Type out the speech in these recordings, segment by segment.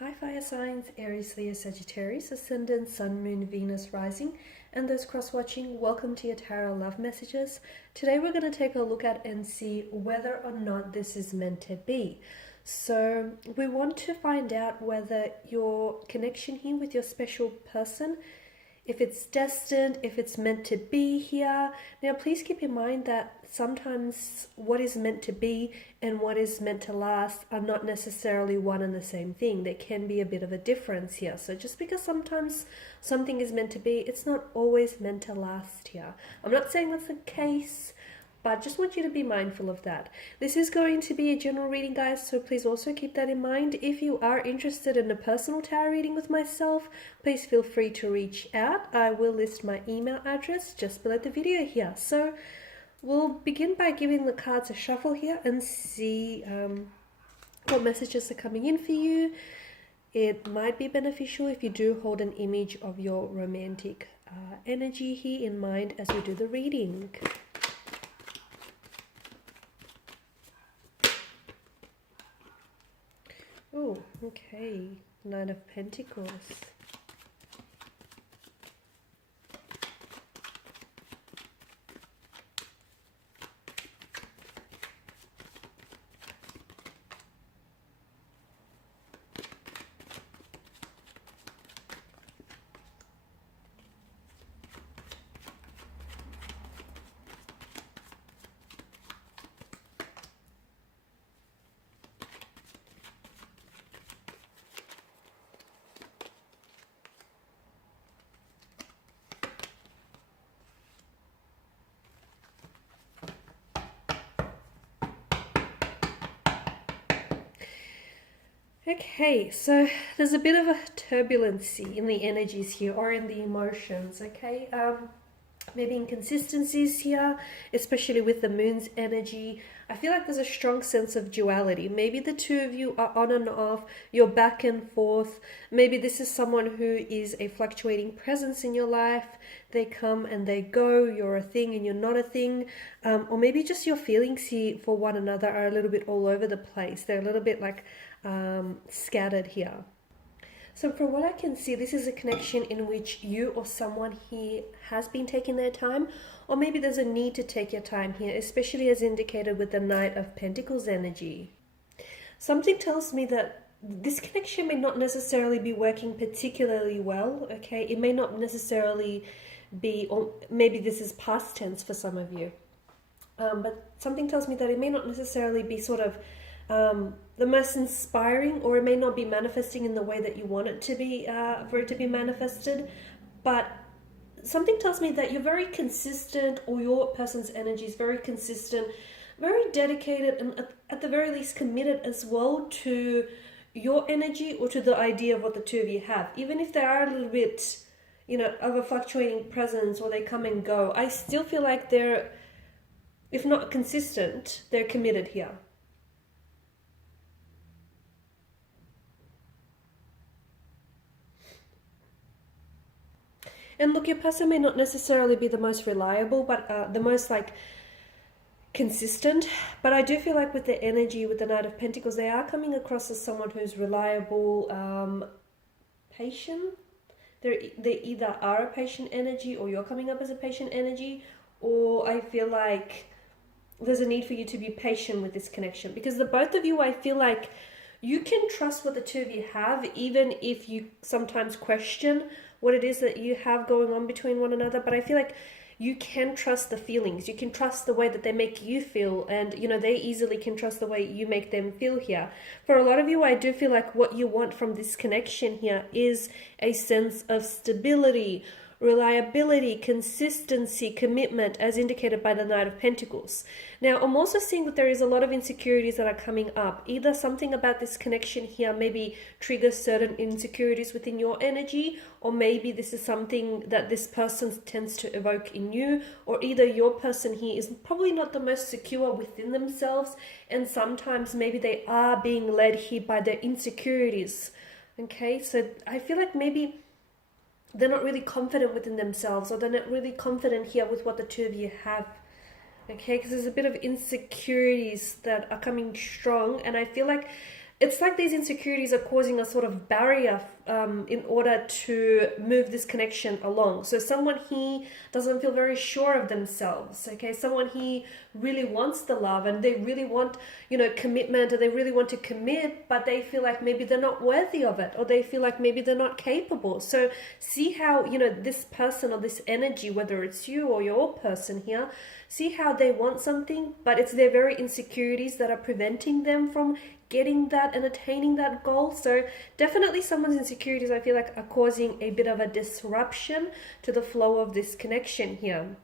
Hi fire signs, Aries, Leo, Sagittarius, Ascendant, Sun, Moon, Venus, Rising, and those cross-watching, welcome to your tarot love messages. Today we're going to take a look at and see whether or not this is meant to be. So we want to find out whether your connection here with your special person, if it's destined, if it's meant to be here. Now please keep in mind that sometimes what is meant to be and what is meant to last are not necessarily one and the same thing. There can be a bit of a difference here. So just because sometimes something is meant to be, it's not always meant to last here. I'm not saying that's the case, but just want you to be mindful of that. This is going to be a general reading, guys, so please also keep that in mind. If you are interested in a personal tarot reading with myself, please feel free to reach out. I will list my email address just below the video here. So we'll begin by giving the cards a shuffle here and see what messages are coming in for you. It might be beneficial if you do hold an image of your romantic energy here in mind as we do the reading. Oh, okay. Nine of Pentacles. Okay, so there's a bit of a turbulency in the energies here or in the emotions, okay? Maybe inconsistencies here, especially with the moon's energy. I feel like there's a strong sense of duality. Maybe the two of you are on and off, you're back and forth. Maybe this is someone who is a fluctuating presence in your life. They come and they go, you're a thing and you're not a thing. Or maybe just your feelings here for one another are a little bit all over the place. They're a little bit like scattered here. So from what I can see, this is a connection in which you or someone here has been taking their time, or maybe there's a need to take your time here, especially as indicated with the Knight of Pentacles energy. Something tells me that this connection may not necessarily be working particularly well, okay? It may not necessarily be, or maybe this is past tense for some of you, but something tells me that it may not necessarily be sort of the most inspiring, or it may not be manifesting in the way that you want it to be, for it to be manifested. But something tells me that you're very consistent, or your person's energy is very consistent, very dedicated, and at the very least committed as well to your energy or to the idea of what the two of you have. Even if they are a little bit, you know, of a fluctuating presence, or they come and go, I still feel like they're, if not consistent, they're committed here. And look, your person may not necessarily be the most reliable, but the most like consistent. But I do feel like with the energy, with the Knight of Pentacles, they are coming across as someone who's reliable, patient. They either are a patient energy, or you're coming up as a patient energy, or I feel like there's a need for you to be patient with this connection, because the both of you, I feel like you can trust what the two of you have, even if you sometimes question what it is that you have going on between one another. But I feel like you can trust the feelings, you can trust the way that they make you feel, and you know, they easily can trust the way you make them feel here. For a lot of you, I do feel like what you want from this connection here is a sense of stability, reliability, consistency, commitment, as indicated by the Knight of Pentacles. Now, I'm also seeing that there is a lot of insecurities that are coming up. Either something about this connection here maybe triggers certain insecurities within your energy, or maybe this is something that this person tends to evoke in you, or either your person here is probably not the most secure within themselves, and sometimes maybe they are being led here by their insecurities. Okay, so I feel like maybe they're not really confident within themselves, or they're not really confident here with what the two of you have. Okay, because there's a bit of insecurities that are coming strong, and I feel like it's like these insecurities are causing a sort of barrier in order to move this connection along. So someone here doesn't feel very sure of themselves, okay? Someone here really wants the love and they really want, you know, commitment, or they really want to commit, but they feel like maybe they're not worthy of it, or they feel like maybe they're not capable. So see how, you know, this person or this energy, whether it's you or your person here, see how they want something, but it's their very insecurities that are preventing them from getting that and attaining that goal. So definitely someone's insecurities, I feel like, are causing a bit of a disruption to the flow of this connection here.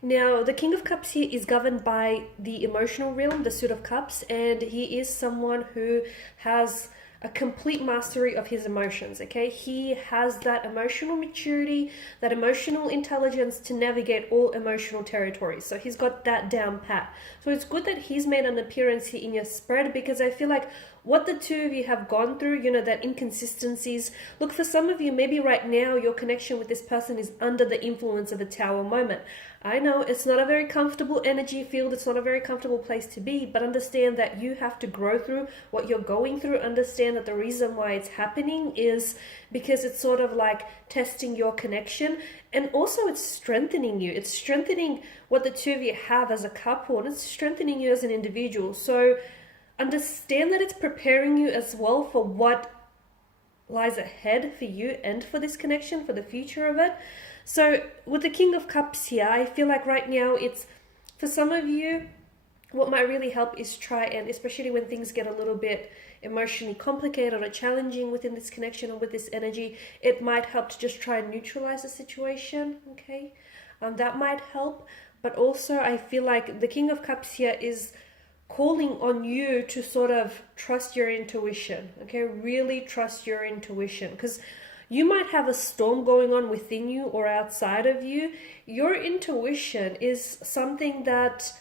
Now, the King of Cups here is governed by the emotional realm, the Suit of Cups, and he is someone who has a complete mastery of his emotions, okay? He has that emotional maturity, that emotional intelligence to navigate all emotional territories. So he's got that down pat. So it's good that he's made an appearance here in your spread, because I feel like what the two of you have gone through, you know, that inconsistencies. Look, for some of you, maybe right now your connection with this person is under the influence of a Tower moment. I know it's not a very comfortable energy field, it's not a very comfortable place to be, but understand that you have to grow through what you're going through. Understand that the reason why it's happening is because it's sort of like testing your connection, and also it's strengthening you. It's strengthening what the two of you have as a couple, and it's strengthening you as an individual. So understand that it's preparing you as well for what lies ahead for you and for this connection, for the future of it. So with the King of Cups here, I feel like right now it's, for some of you, what might really help is try and, especially when things get a little bit emotionally complicated or challenging within this connection or with this energy, it might help to just try and neutralize the situation, okay? That might help. But also I feel like the King of Cups here is calling on you to sort of trust your intuition, okay? Really trust your intuition, because you might have a storm going on within you or outside of you. Your intuition is something that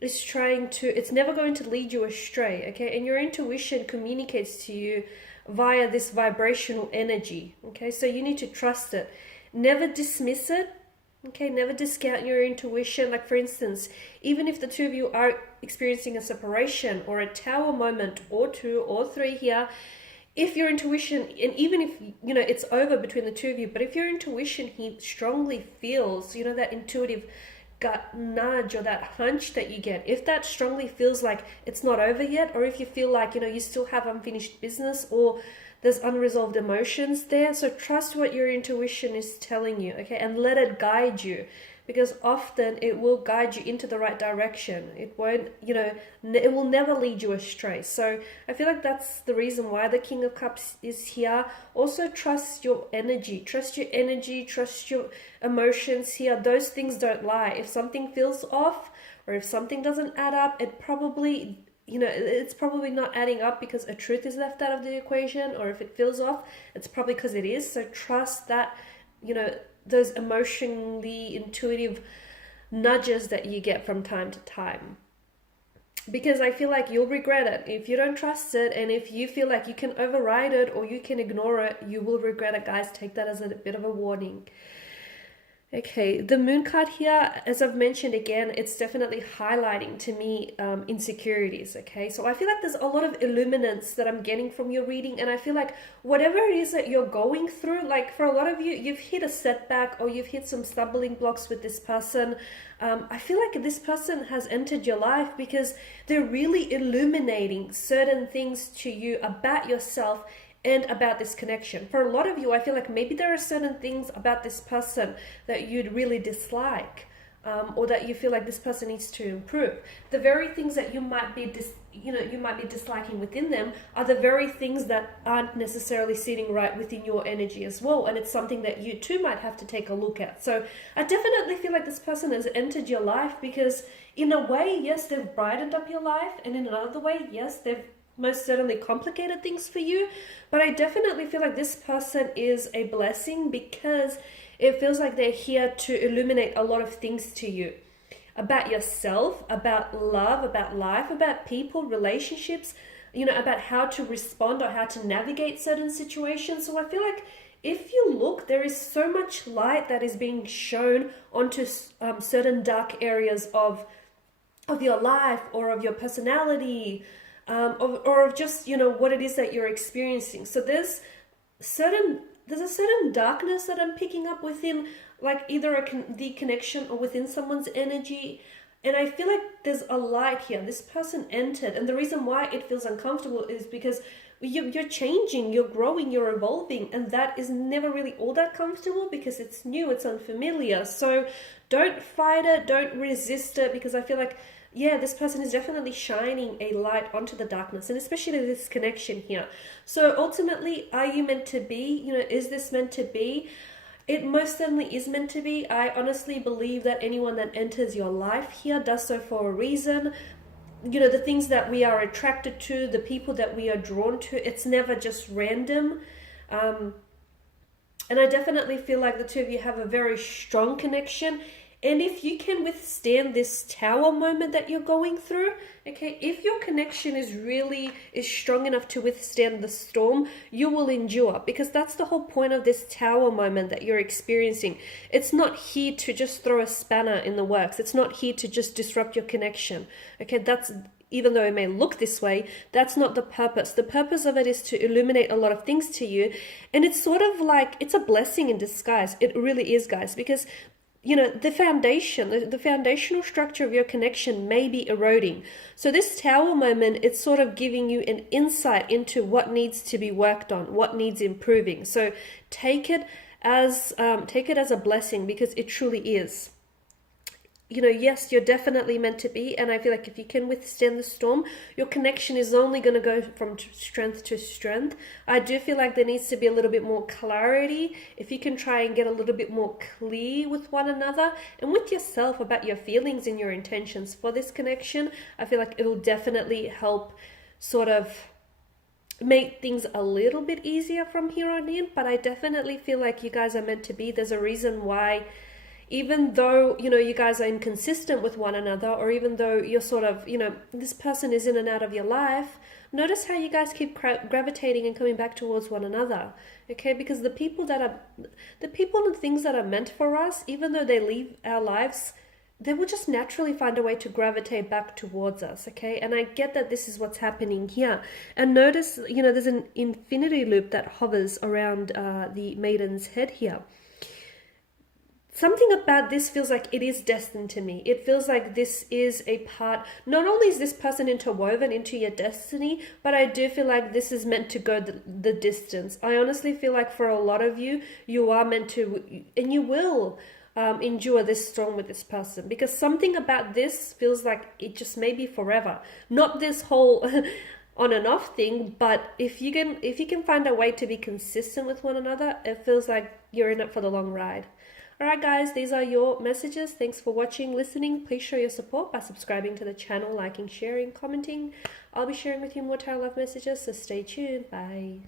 is trying to, it's never going to lead you astray, okay? And your intuition communicates to you via this vibrational energy, okay? So you need to trust it. Never dismiss it, okay? Never discount your intuition. Like, for instance, even if the two of you are experiencing a separation or a Tower moment or two or three here, if your intuition, and even if, you know, it's over between the two of you, but if your intuition he strongly feels, you know, that intuitive gut nudge or that hunch that you get, if that strongly feels like it's not over yet, or if you feel like, you know, you still have unfinished business or there's unresolved emotions there, so trust what your intuition is telling you, okay? And let it guide you, because often it will guide you into the right direction. It won't, you know, it will never lead you astray. So I feel like that's the reason why the King of Cups is here. Also trust your energy, trust your emotions here. Those things don't lie. If something feels off or if something doesn't add up, it probably, you know, it's probably not adding up because a truth is left out of the equation, or if it feels off, it's probably because it is. So trust that, you know, those emotionally intuitive nudges that you get from time to time, because I feel like you'll regret it if you don't trust it. And if you feel like you can override it or you can ignore it, you will regret it, guys. Take that as a bit of a warning. Okay, the Moon card here, as I've mentioned again, it's definitely highlighting to me insecurities, okay? So I feel like there's a lot of illuminance that I'm getting from your reading, and I feel like whatever it is that you're going through, like for a lot of you, you've hit a setback or you've hit some stumbling blocks with this person. I feel like this person has entered your life because they're really illuminating certain things to you about yourself and about this connection. For a lot of you, I feel like maybe there are certain things about this person that you'd really dislike, or that you feel like this person needs to improve. The very things that you might be disliking within them are the very things that aren't necessarily sitting right within your energy as well, and it's something that you too might have to take a look at. So I definitely feel like this person has entered your life because in a way, yes, they've brightened up your life, and in another way, yes, they've most certainly complicated things for you. But I definitely feel like this person is a blessing because it feels like they're here to illuminate a lot of things to you about yourself, about love, about life, about people, relationships, you know, about how to respond or how to navigate certain situations. So I feel like if you look, there is so much light that is being shown onto certain dark areas of your life or of your personality, or of just, you know, what it is that you're experiencing. So there's a certain darkness that I'm picking up within, like either the connection or within someone's energy. And I feel like there's a light here. This person entered, and the reason why it feels uncomfortable is because you're changing, you're growing, you're evolving, and that is never really all that comfortable because it's new, it's unfamiliar. So don't fight it, don't resist it, because I feel like, yeah, this person is definitely shining a light onto the darkness, and especially this connection here. So ultimately, are you meant to be? You know, is this meant to be? It most certainly is meant to be. I honestly believe that anyone that enters your life here does so for a reason. You know, the things that we are attracted to, the people that we are drawn to, it's never just random. And I definitely feel like the two of you have a very strong connection. And if you can withstand this tower moment that you're going through, okay, if your connection is strong enough to withstand the storm, you will endure, because that's the whole point of this tower moment that you're experiencing. It's not here to just throw a spanner in the works. It's not here to just disrupt your connection. Okay, that's, even though it may look this way, that's not the purpose. The purpose of it is to illuminate a lot of things to you. And it's sort of like, it's a blessing in disguise. It really is, guys, because you know, the foundation, the foundational structure of your connection may be eroding. So this tower moment, it's sort of giving you an insight into what needs to be worked on, what needs improving. So take it as a blessing, because it truly is. You know, yes, you're definitely meant to be, and I feel like if you can withstand the storm, your connection is only going to go from strength to strength. I do feel like there needs to be a little bit more clarity. If you can try and get a little bit more clear with one another and with yourself about your feelings and your intentions for this connection, I feel like it'll definitely help sort of make things a little bit easier from here on in. But I definitely feel like you guys are meant to be. There's a reason why, even though, you know, you guys are inconsistent with one another, or even though you're sort of, you know, this person is in and out of your life, notice how you guys keep gravitating and coming back towards one another, okay? Because the people and things that are meant for us, even though they leave our lives, they will just naturally find a way to gravitate back towards us, okay? And I get that this is what's happening here. And notice, you know, there's an infinity loop that hovers around the maiden's head here. Something about this feels like it is destined to me. It feels like this is a part, not only is this person interwoven into your destiny, but I do feel like this is meant to go the distance. I honestly feel like for a lot of you, you are meant to, and you will endure this storm with this person, because something about this feels like it just may be forever. Not this whole on and off thing, but if you can find a way to be consistent with one another, it feels like you're in it for the long ride. Alright guys, these are your messages. Thanks for watching, listening. Please show your support by subscribing to the channel, liking, sharing, commenting. I'll be sharing with you more tarot love messages, so stay tuned. Bye.